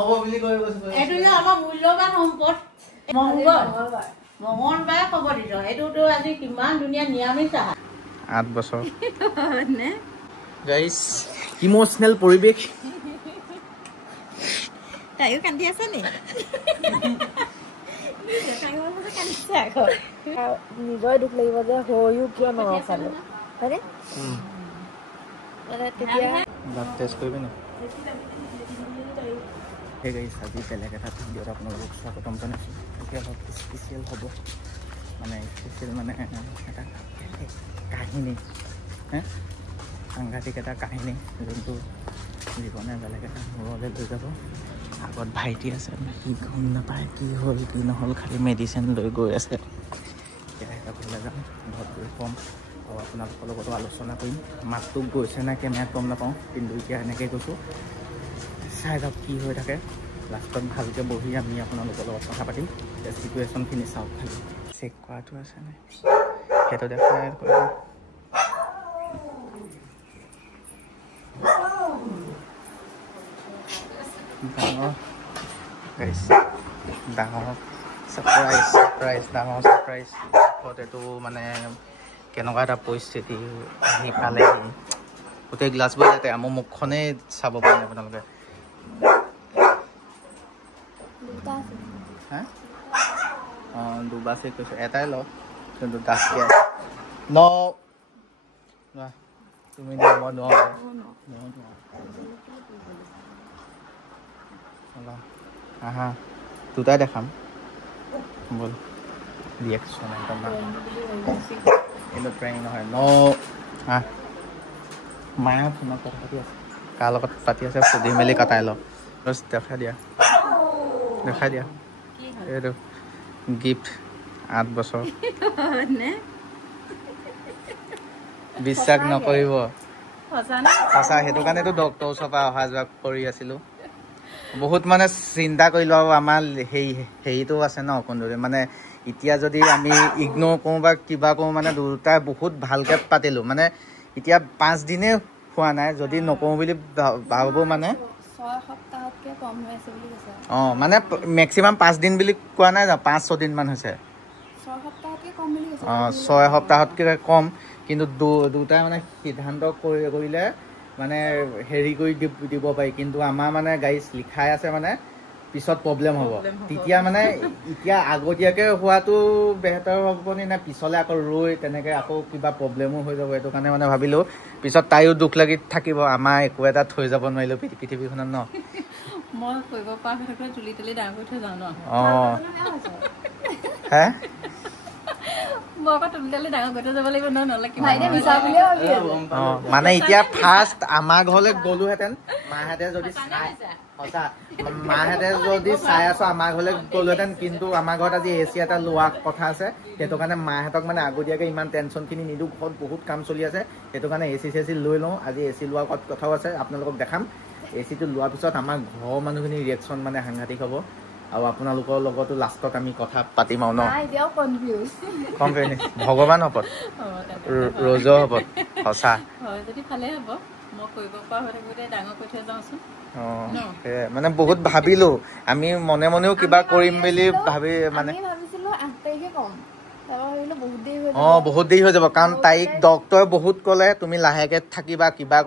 হ'ব বুলি কৈ কৈছে এইটো যে আমাৰ মূল্যবান সম্পদ মঙ্গলবাৰে খবৰ দিছ এইটোতো আজি কিমান ধুনীয়া নিৰামিষ আহাৰ 8 বছৰ গাইস ইমোশনাল পৰিবেশ তাইও কান্দি আছে নি নিজৰে দুখ লাগিব যে হয়ো কিয় নখালো হয়নে তেতিয়া টেষ্ট কৰিবি নি Hey guys, আজি বেলেগ এটা ভিডিঅ'ত আপোনালোকক স্বাগতম জনাইছোঁ এতিয়া অলপ স্পেচিয়েল হ'ব মানে স্পেচিয়েল মানে এটা কাহিনী সাংঘাতিক এটা কাহিনী যোনটো জীৱনে বেলেগ এটা মূৰলৈ লৈ যাব আগত ভাইটি আছে সি গম নাপায় কি হ'ল কি নহ'ল খালি মেডিচিন লৈ গৈ আছে এতিয়া এটা ঘৰলৈ যাম ঘৰত গৈ ক'ম আৰু আপোনালোকৰ লগতো আলোচনা কৰিম মাতটো গৈছে নে কেমেৰাত গম নাপাওঁ কিন্তু এতিয়া এনেকৈ কৈছোঁ চাই যাওক কি হৈ থাকে লাষ্টত ভালকৈ বহি আমি আপোনালোকৰ লগত কথা পাতিম চিটুৱেশ্যনখিনি চাওক খালি চেক কৰাটো আছে নে সেইটো দেখাই ডাঙৰ ছাৰপ্ৰাইজ এইটো মানে কেনেকুৱা এটা পৰিস্থিতি আহি পালেহি গোটেই গ্লাছবোৰ যাতে মোৰ মুখখনেই চাব পাৰে আপোনালোকে অঁ দুবাৰ চেক কৰিছোঁ এটাই ল কিন্তু ডাঠকৈ আছে ন তুমি দিয়া মই নোৱাৰো হা দুটাই দেখাম বল ৰিয়েকশ্যন একদম কিন্তু প্ৰেং নহয় ন হা মায়ে ফোনত কথা পাতি আছে কাৰ লগত পাতি আছে সুধি মেলি কটাই ল বছ দেখাই দিয়া এইটো গিফ্ট 8 বছৰ বিশ্বাস নকৰিব সঁচা সেইটো কাৰণেতো ডক্টৰৰ ওচৰৰ পৰা অহা যোৱা কৰি আছিলোঁ বহুত মানে চিন্তা কৰিলোঁ আৰু আমাৰ হেৰিটো আছে ন কোনদৰে মানে এতিয়া যদি আমি ইগন'ৰ কৰোঁ বা কিবা কৰোঁ মানে দুটাই বহুত ভালকৈ পাতিলোঁ মানে এতিয়া 5 দিনেই হোৱা নাই যদি নকৰোঁ বুলি ভাবোঁ মানে 6 সপ্তাহতকৈ কম হৈ আছে বুলি কৈছে অঁ মানে মেক্সিমাম 5 দিন বুলি কোৱা নাই 5-6 দিনমান হৈছে 6 সপ্তাহতকৈ কম বুলি কৈছে অঁ 6 সপ্তাহতকৈ কম কিন্তু দুটাই মানে সিদ্ধান্ত কৰিলে মানে হেৰি কৰি দিব পাৰি কিন্তু আমাৰ মানে গাড়ী লিখাই আছে মানে পিছত প্ৰব্লেম হ'ব তেতিয়া মানে এতিয়া আগতীয়াকৈ হোৱাটো বেটাৰ হ'ব নে পিছলৈ আকৌ ৰৈ তেনেকৈ আকৌ কিবা প্ৰব্লেমো হৈ যাব সেইটো কাৰণে মানে ভাবিলোঁ পিছত তাইও দুখ লাগি থাকিব আমাৰ একো এটা থৈ যাব নোৱাৰিলোঁ পৃথিৱীখনত ন মই কৰিব পৰা হৈ থাকিলে তুলি তুলি ডাঙৰ কৰি থৈ যাওঁ ন অঁ হে মই আকৌ তুলি তুলি ডাঙৰ কৰি থৈ যাব লাগিব ন নহ'লে মানে এতিয়া ফাৰ্ষ্ট আমাৰ ঘৰলৈ গ'লোহেঁতেন মাহঁতে যদি সঁচা মাহঁতে যদি চাই আছো আমাৰ ঘৰলৈ গ'লোহেঁতেন কিন্তু আমাৰ ঘৰত আজি AC এটা লোৱা কথা আছে সেইটো কাৰণে মাহঁতক মানে আগতীয়াকৈ ইমান টেনশ্যনখিনি নিদিওঁ ঘৰত বহুত কাম চলি আছে সেইটো কাৰণে AC লৈ লওঁ আজি AC লোৱা কথাও আছে আপোনালোকক দেখাম ACটো লোৱাৰ পিছত আমাৰ ঘৰৰ মানুহখিনিৰ ৰিয়েকশ্যন মানে সাংঘাতিক হ'ব আৰু আপোনালোকৰ লগতো লাষ্টত আমি কথা পাতিম আৰু ন ভগৱান হপত ৰজৰ হপত সঁচা যদি ভালেই হ'ব মই কৰিব পৰা হৈ থাকোঁতে ডাঙৰ কৰি থৈ যাওঁচোন মানে বহুত ভাবিলো আমি মনে মনেও কিবা কৰিম বুলি ভাবি মানে বহুত দেৰি হৈ যাব কাৰণ তাইক ডক্তৰে বহুত ক'লে তুমি লাহেকে থাকিবা কিবা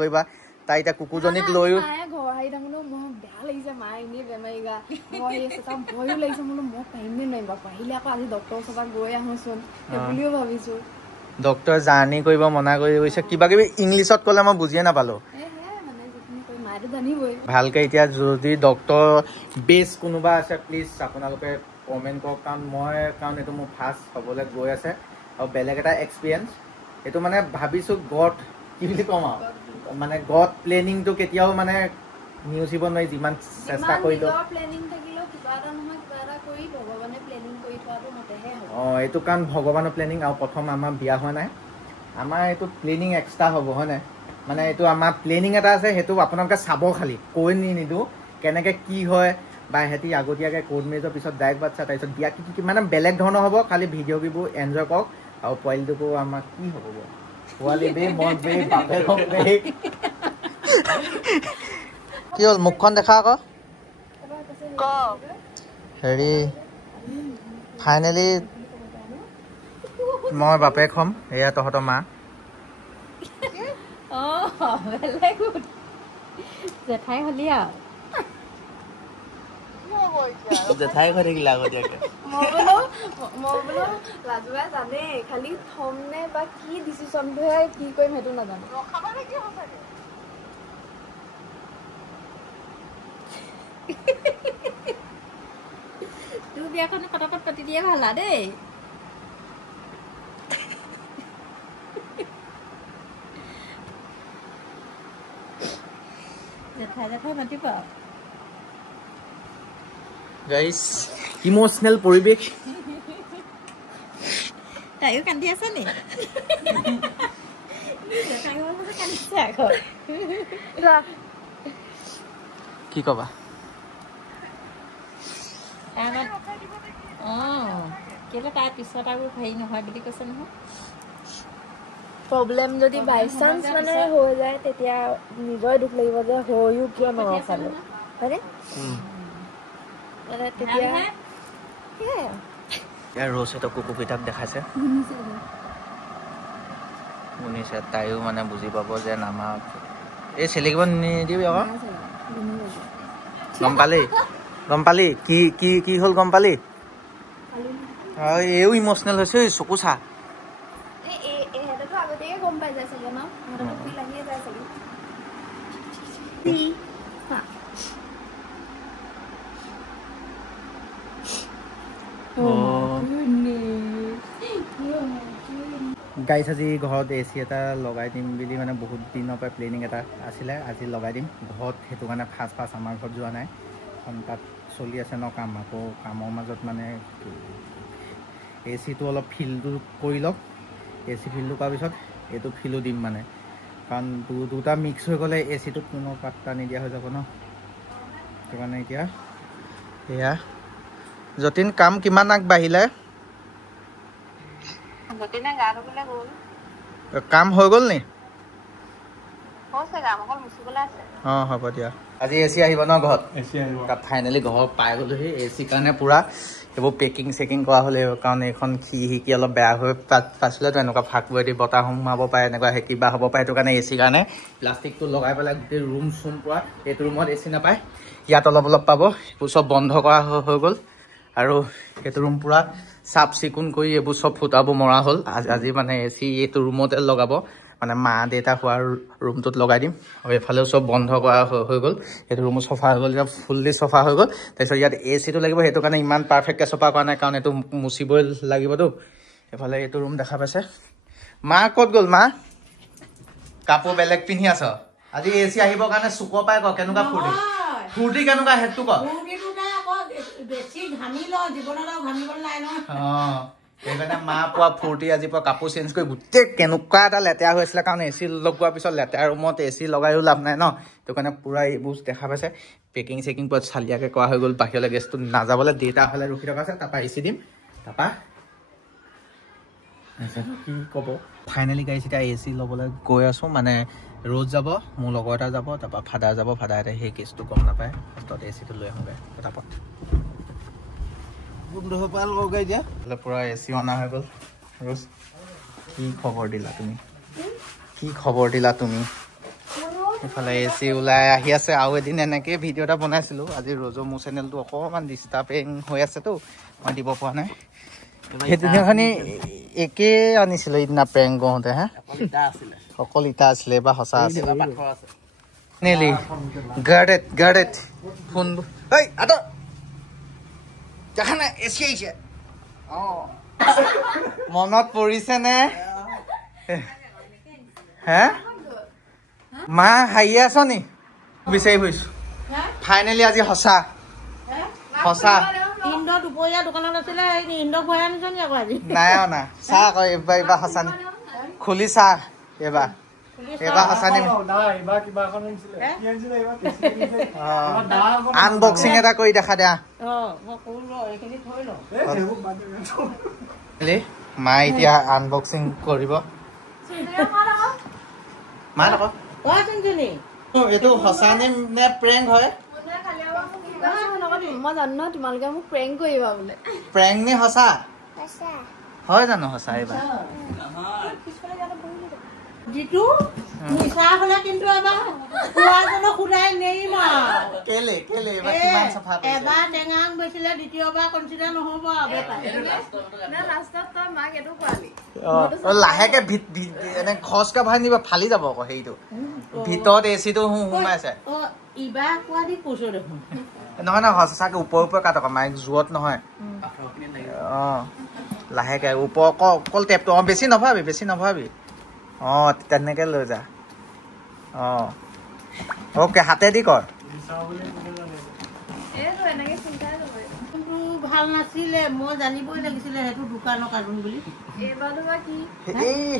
কৰিবা তাই এতিয়া কুকুৰজনীক লৈও ডক্তৰে জাৰ্ণি কৰিব মনা কৰি গৈছে কিবা কিবি ইংলিছত ক'লে মই বুজিয়ে নাপালো ভালকে এতিয়া যদি ডক্তৰ বেছ কোনোবা আছে প্লিজ আপোনালোকে কমেণ্ট কৰক কাৰণ এইটো মোৰ ফাৰ্ষ্ট হ'বলৈ গৈ আছে আৰু বেলেগ এটা এক্সপিৰিয়েঞ্চ এইটো মানে ভাবিছোঁ গড কি বুলি ক'ম আৰু মানে গড প্লেনিংটো কেতিয়াও মানে নিউজিব নোৱাৰি যিমান চেষ্টা কৰিলোঁ অঁ এইটো কাৰণ ভগৱানৰ প্লেনিং আৰু প্ৰথম আমাৰ বিয়া হোৱা নাই আমাৰ এইটো প্লেনিং এক্সট্ৰা হ'ব হয় নাই মানে এইটো আমাৰ প্লেনিং এটা আছে সেইটো আপোনালোকে চাব খালি কৈ নিদিওঁ কেনেকৈ কি হয় বা সিহঁতি আগতীয়াকৈ কোৰ্ট মেৰেজৰ পিছত ডাইৰেক্ট বাচ্চা তাৰপিছত বিয়া কি মানে বেলেগ ধৰণৰ হ'ব খালি ভিডিঅ'বোৰ এনজয় কৰক আৰু পোৱালিটোকো আমাৰ কি হ'ব পোৱালি বে মন বে বাপেকক বে কি হ'ল মুখখন দেখা আকৌ হেৰি ফাইনেলি মই বাপেক হ'ম এয়া তহঁতৰ মা জেঠাই হলি আৰু জেঠাই হৈ থাকিলে আগতীয়াকে মই বোলো লাজুৱাই জানে খালি থম নে বা কি ডিচিশ্যনটোহে কি কৰিম সেইটো নাজানো তোৰ বিয়াখন পটাপট পাতি দিয়ে ভাল দেই জেঠাই জেঠাই মাতিব গাইজ ইমোচনেল পৰিৱেশ তাইও কান্দি আছে নি কান্দিছে আকৌ কি কবা কেলে তাৰ পিছত আৰু হেৰি নহয় বুলি কৈছে নহয় প্ৰব্লেম যদি বাই চান্স মানে হৈ যায় তেতিয়া নিজৰে দুখ লাগিব যে হৈও কিয় নৰখালো হয়নে মানে তেতিয়া ৰ'চেটক কুকুৰকেইটাক দেখাইছে শুনিছে তাইও মানে বুজি পাব যে নামা এই চেলেকিব নিদিবি আকৌ গম পালি কি হ'ল গম পালি এইও ইমোচনেল হৈছে চকু চা আগতীয়াকে গম পাই যায় চাগে ন ফিল আহিয়ে যায় চাগে গাইছ আজি ঘৰত AC এটা লগাই দিম বুলি মানে বহুত দিনৰ পৰা প্লেনিং এটা আছিলে আজি লগাই দিম ঘৰত সেইটো কাৰণে ফাৰ্ষ্ট আমাৰ ঘৰত যোৱা নাই কাৰণ তাত চলি আছে ন কাম আকৌ কামৰ মাজত মানে AC টো অলপ ফিলটো কৰি লওক AC ফিলটো কৰাৰ পিছত এইটো ফিলো দিম মানে কাৰণ দুটা মিক্স হৈ গ'লে AC টোত কোনো পাত্তা নিদিয়া হৈ যাব ন সেইটো কাৰণে এতিয়া এয়া যতীন কাম কিমান আগবাঢ়িলে যতীনে গা ধুবলৈ গ'ল কাম হৈ গ'ল নি হৈছে কাম অকল মুচিবলৈ আছে হ'ব দিয়া আজি AC আহিব ন ঘৰত AC আহিব ফাইনেলি ঘৰ পাই গ'লোহি AC কাৰণে পুৰা এইবোৰ পেকিং কৰা হ'লে কাৰণ এইখন শিকি অলপ বেয়া হৈ পাইছিলেতো এনেকুৱা ফাক বৈ দি বতাহ সোমাব পাৰে এনেকুৱা কিবা হ'ব পাৰে সেইটো কাৰণে AC কাৰণে প্লাষ্টিকটো লগাই পেলাই গোটেই ৰুম চুম পুৰা এইটো ৰুমত AC নাপায় ইয়াত অলপ পাব এইবোৰ চব বন্ধ কৰা হৈ গ'ল আৰু এইটো ৰুম পুৰা চাফ চিকুণ কৰি এইবোৰ চব ফুটাবোৰ মৰা হ'ল আজি মানে AC এইটো ৰুমতে লগাব মানে মা দেউতা হোৱাৰ ৰুমটোত লগাই দিম আৰু এইফালেও চব বন্ধ কৰা হৈ গ'ল এইটো ৰুমো চফা হৈ গ'ল এতিয়া ফুল্লি চফা হৈ গ'ল তাৰপিছত ইয়াত ACটো লাগিব সেইটো কাৰণে ইমান পাৰফেক্টকৈ চফা কৰা নাই কাৰণ এইটো মুচিবই লাগিবতো এইফালে এইটো ৰুম দেখা পাইছে মা ক'ত গ'ল মা কাপোৰ বেলেগ পিন্ধি আছ আজি AC আহিবৰ কাৰণে চুক পাই ক কেনেকুৱা ফূৰ্তি কেনেকুৱা সেইটো ক সেইকাৰণে মা পোৱা ফূৰ্তি আজি পৰা কাপোৰ চেঞ্জ কৰি গোটেই কেনেকুৱা এটা লেতেৰা হৈ আছিলে কাৰণ AC লগোৱাৰ পিছত লেতেৰা ৰুমত AC লগাইও লাভ নাই ন সেইটো কাৰণে পুৰা এইবোৰ দেখা পাইছে পেকিং পুৰা চালিয়াকৈ কৰা হৈ গ'ল বাহিৰলৈ গেছটো নাযাবলৈ দেউতা হ'লে ৰখি থকা আছে তাৰপৰা AC দিম তাৰপৰা কি ক'ব ফাইনেলি গাইছ এতিয়া AC ল'বলৈ গৈ আছোঁ মানে ৰ'জ যাব মোৰ লগৰ এটা যাব তাৰপৰা ফাদাৰ যাব ফাদাৰে সেই কেছটো গম নাপায় ফাৰ্ষ্টত ACটো লৈ আহোঁগৈ পটাপট পুৰা AC অনা হৈ গ'ল ৰ'জ কি খবৰ দিলা তুমি এইফালে AC ওলাই আহি আছে আৰু এদিন এনেকৈ ভিডিঅ' এটা বনাইছিলোঁ আজি ৰ'জৰ মোৰ চেনেলটো অকণমান ডিষ্টাৰ্বিং হৈ আছেতো মই দিব পৰা নাই সেইদিনাখনি একে আনিছিলে সিদিনা প্ৰেংক কৰোঁতে হা অকল ইটা আছিলে বা সঁচা আছিলে নেলি গাৰ্ডেড ফোন দেখা নাই AC আহিছে মনত পৰিছে নে হে মা হাঁহি আছ নি বিচাৰি ফুৰিছো ফাইনেলি আজি সঁচা নাই অনা চাহ আকৌ এইবাৰ সঁচা নি খুলি চাহ এইবাৰ সঁচা নি আনবক্সিং এটা কৰি দেখা দিয়া মায়ে এতিয়া আনবক্সিং কৰিব মা নক এইটো সঁচা নে প্ৰেংক হয় মই জানো ন তোমালোকে মোক প্ৰেংক কৰিবা বোলে প্ৰেংক নে সঁচা হয় জানো সঁচা এইবাৰ যিটো নিচা হলে কিন্তু এবাৰ খোৱাজনক সুধাই নেৰিম কেলে এইবাৰ কিমান চাফা কৰিছে এবাৰ টেঙা বেচিলে দ্বিতীয়বাৰ কনচিডাৰ নহ'ব লাষ্টত তই মাক এইটো কোৱালি লাহেকে এনে খচকে ভৰাই নিবা ফালি যাব আকৌ সেইটো ভিতৰত এচিটো সোমাই আছে ইবাৰ কোৱা দি কৈছো দেখোন নহয় নহয় সঁচাকে ওপৰ কাটক মাইক জোৰত নহয় লাহেকে ওপৰ অকল টেপটো বেছি নভৰাবি তেনেকে লৈ যা অ'কে হাতেদি কৰ ভাল নাছিলে মই জানিবই লাগিছিলে সেইটো দোকানৰ কাৰণ বুলি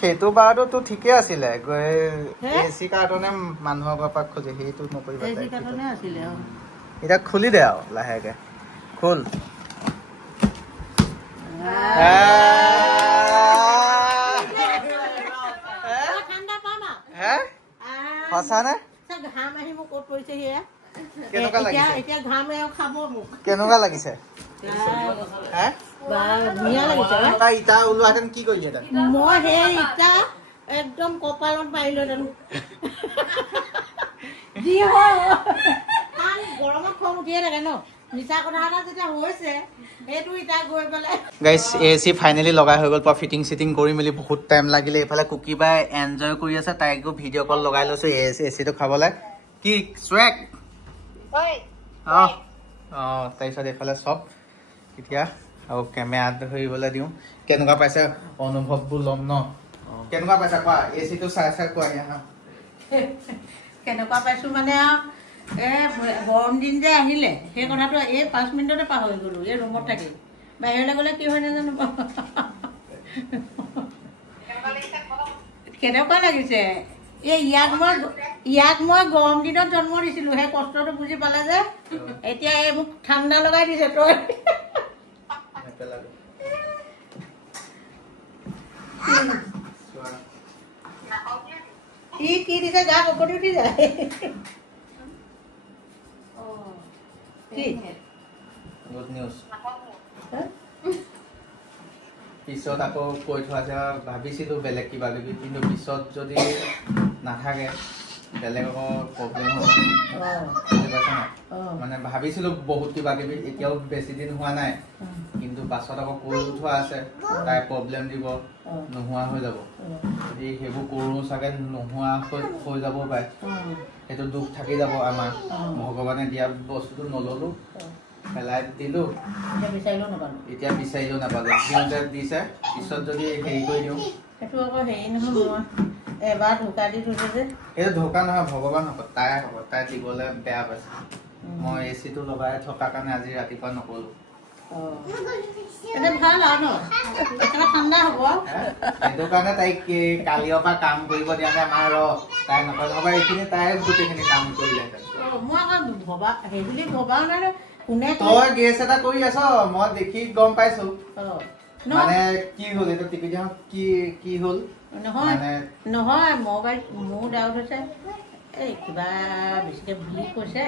সেইটো বাৰতো ঠিকে আছিলে এচি কাৰ্টনে মানুহৰ ঘৰৰ পৰা খোজে সেইটো নকৰিবা এতিয়া খুলি দে আৰু লাহেকে খোল সঁচা নে ঘাম আহি মোক ক'ত পৰিছে সেয়া কেনেকুৱা লাগিছে ধুনীয়া লাগিছে ইটা ওলোৱাহেঁতেন কি কৰিলেহেঁতেন মই সেই ইটা একদম কপালত মাৰিলোহেঁতেন যি হয় গৰমত খং উঠিয়ে থাকে ন মিছা কথা এটা যেতিয়া হৈছে সেইটো ইটা গৈ পেলাই গাইজ এচি ফাইনেলি লগাই হৈ গ'ল পৰা ফিটিং চিটিং কৰি মেলি বহুত টাইম লাগিলে এইফালে কুকি বাই এনজয় কৰি আছে তাইকো ভিডিঅ' কল লগাই লৈছো এচিটো খাবলৈ কি স্ৱেগ তাৰপিছত এইফালে চব এতিয়া আৰু কেমেৰাত ধৰিবলৈ দিওঁ কেনেকুৱা পাইছে অনুভৱবোৰ ল'ম ন কেনেকুৱা পাইছা কোৱা এচিটো চাই কোৱা কেনেকুৱা পাইছো মানে গৰম দিন যে আহিলে সেই কথাটো এই 5 মিনিটতে পাহৰি গলো এই ৰুমত থাকি বাহিৰলৈ গ'লে কি হয় নাজানো কেনেকুৱা লাগিছে ইয়াক মই গৰম দিনত জন্ম দিছিলো সেই কষ্টটো বুজি পালে যে এতিয়া এই মোক ঠাণ্ডা লগাই দিছে তই কি দিছে গা কপতি উঠি যায় গুড নিউজ পিছত আকৌ কৈ থোৱা যে ভাবিছিলো বেলেগ কিবা কিবি কিন্তু পিছত যদি নাথাকে বেলেগ আকৌ প্ৰব্লেম হ'ব মানে ভাবিছিলো বহুত কিবা কিবি এতিয়াও বেছি দিন হোৱা নাই কিন্তু পাছত আকৌ কৈ থোৱা আছে তাই প্ৰব্লেম দিব নোহোৱা হৈ যাব যদি সেইবোৰ কৰোঁ চাগে নোহোৱা হৈ যাব পাৰে সেইটো দুখ থাকি যাব আমাৰ ভগৱানে দিয়া বস্তুটো নললো পেলাই দিলো এতিয়া বিচাৰিলেও নাপালো সিহঁতে দিছে পিছত যদি হেৰি কৰি দিওঁ সেইটো আকৌ হেৰি নহয় এবাৰ ঢোকা দি থৈছে যে এইটো ঢোকা নহয় ভগৱান হ'ব তাই দিবলৈ বেয়া পাইছে মই এচিটো লগাই থকাৰ কাৰণে আজি ৰাতিপুৱা নকলো ভাল আৰু ঠাণ্ডা হ'ব সেইটো কাৰণে তাইক কালিৰ পৰা কাম কৰিব দিয়া নাই আমাৰ তাই নকয় নহবা এইখিনি তাই গোটেইখিনি কাম কৰিলেহেঁতেন মই আকৌ ভবা সেই বুলি ভবা নাই তই গেছ এটা কৰি আছ মই দেখি গম পাইছো মানে কি হ'ল এইটো টিপি দিওঁ কি হ'ল নহয় মোবাইল মোৰ ডাউট হৈছে এই কিবা বেছিকে বিষ হৈছে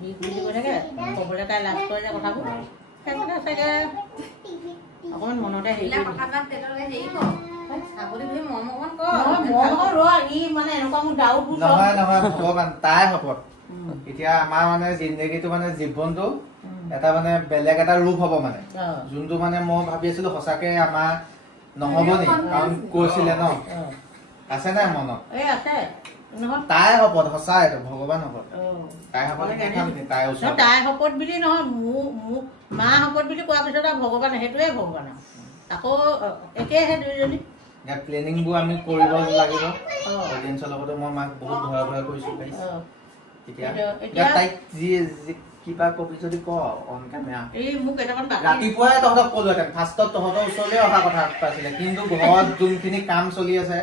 বিষ বুলি কৈ থাকে ক'বলৈ তাই লাজ কৰে যে কথাবোৰ সেইকাৰণে চাগে অকণমান মনতে হেৰি নহয় ভগৱান তাই হ'ব এতিয়া আমাৰ মানে জিন্দগীটো মানে জীৱনটো এটা মানে বেলেগ এটা ৰূপ হ'ব মানে যোনটো মানে মই ভাবি আছিলো সঁচাকে আমাৰ নহ'ব নেকি কাৰণ কৈছিলে ন আছে নাই মনত তাই শপত সঁচা এইটো ভগৱান শপত তাই শপত তাই শপত বুলি নহয় মোক মা শপত বুলি কোৱাৰ পিছত আৰু ভগৱান সেইটোৱে ভগৱান আকৌ একেহে দুইজনী প্লেনিংবোৰ আমি কৰিব লাগিব অডিয়েঞ্চৰ লগতো মই মাক বহুত ভয় কৰিছো এতিয়া তাইক কিবা কবি যদি ৰাতিপুৱাই তহঁতক কলোহেঁতেন ফাৰ্ষ্টত তহঁতৰ ওচৰলৈ অহা কথা আছিলে কিন্তু ঘৰত যোনখিনি কাম চলি আছে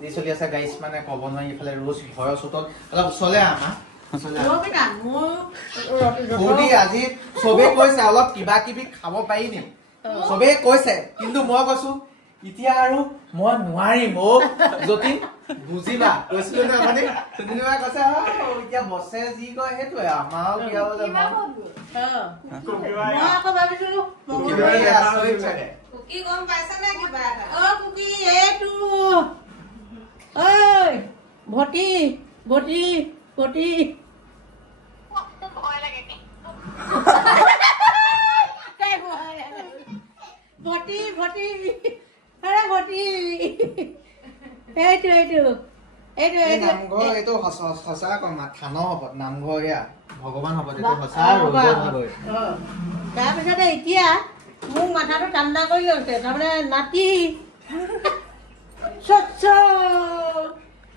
যি চলি আছে গাইছ মানে ক'ব নোৱাৰি ইফালে ৰোজ ভয়ৰ চোতত অলপ ওচৰলৈ আহা আজি চবেই কৈছে অলপ কিবা কিবি খাব পাৰি নি চবেই কৈছে কিন্তু মই কৈছো এতিয়া আৰু মই নোৱাৰিম অ যতীন বুজিবা কৈছিলো না মানে সুদিনবা কৈছে এতিয়া বছে যি কয় সেইটোৱে আমাও কি হ'ব মই আকৌ ভাবিছিলো কুকি গম পাইছা নে কিবা এটা কুকি এইটো ঐ ভটি ভটি ভটি ভটি ভটি আরে ভটি এইটো এইটো এইটো এইটো নামঘৰ এইটো সঁচা কমা থানো হ'ব নামঘৰ এয়া ভগৱান হ'ব এইটো সঁচা ৰ'দ হ'ব তাৰপিছতে এতিয়া মোক মাথাটো ঠাণ্ডা কৰি লৈছে তাৰমানে নাতি স্বচ্ছ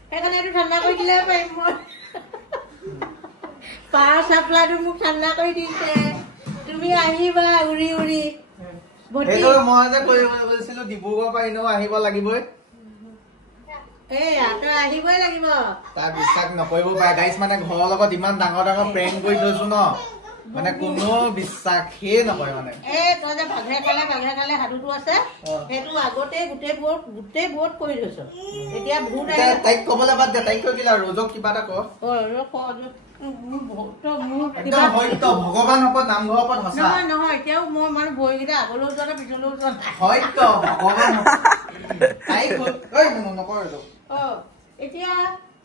সেইকাৰণে এইটো ঠাণ্ডা কৰি দিলে পাৰিম মই পাৱাৰ চাপ্লাইটো মোক ঠাণ্ডা কৰি দিছে তুমি আহিবা উৰি উৰি সেইটো মই যে কৰিব বুলিছিলো ডিব্ৰুগড় পৰা এনেও আহিব লাগিবই তই আহিবই লাগিব তাক বিশ্বাস নকৰিব পাৰে গাইছ মানে ঘৰৰ লগত ইমান ডাঙৰ ডাঙৰ প্ৰেং কৰি থৈছো ন মানে কোনো বিশ্বাসেই নকৰে মানে তই যে বাঘে খালে সাধুটো আছে সেইটো আগতে গোটেই বোৰ্ড কৰি থৈছ এতিয়া ভূত তাইক কবলৈ বাদ দে তাইক কৈ দিলা ৰজক কিবা এটা ক ভগৱান ওপৰত নামঘৰৰ ওপৰত সঁচা নহয় এতিয়াও মই মানে ভৰিকেইটা আগলৈও যোৱা নাই পিছলৈও যোৱা নাই সত্য ভগৱান নকৰে এতিয়া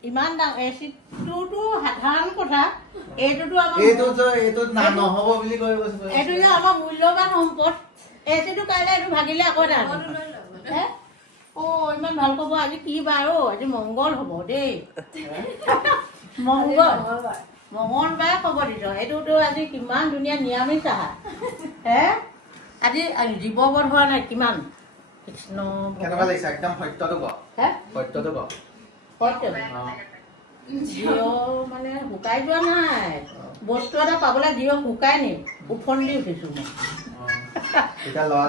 ইমান ডাঙৰ এচিডটোতো সাধাৰণ কথা এইটোতো নহব বুলি কৈ এইটো যে আমাৰ মূল্যৱান সম্পদ এচিডটো কাইলৈ এইটো ভাগিলে আকৌ এটা ইমান ভাল কব আজি কি বাৰ আজি মংগল হব দেই মংগলবাৰে খবৰ দিছ এইটোতো আজি কিমান ধুনীয়া নিৰামিষ আহাৰ আজি জীৱবধ হোৱা নাই কিমান কৃষ্ণ কেনেকুৱা লাগিছে একদম সত্যটো ক সত্যটো ক মানে শুকাই যোৱা নাই বস্তু এটা পাবলৈ জিঅ শুকাই নি উফন্দি উঠিছো মই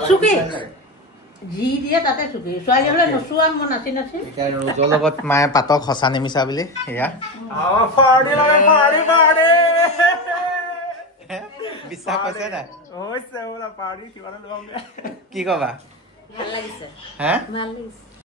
চুকি যি দিয়ে তাতে চুকি ছোৱালী হলে নচোৱা মই নাচি ৰজৰ লগত মায়ে পাতক সঁচা নিমিছা বুলি সেয়া বিশ্বাস হৈছে নাই কি কবা ভাল লাগিছে হে ভাল লাগিছে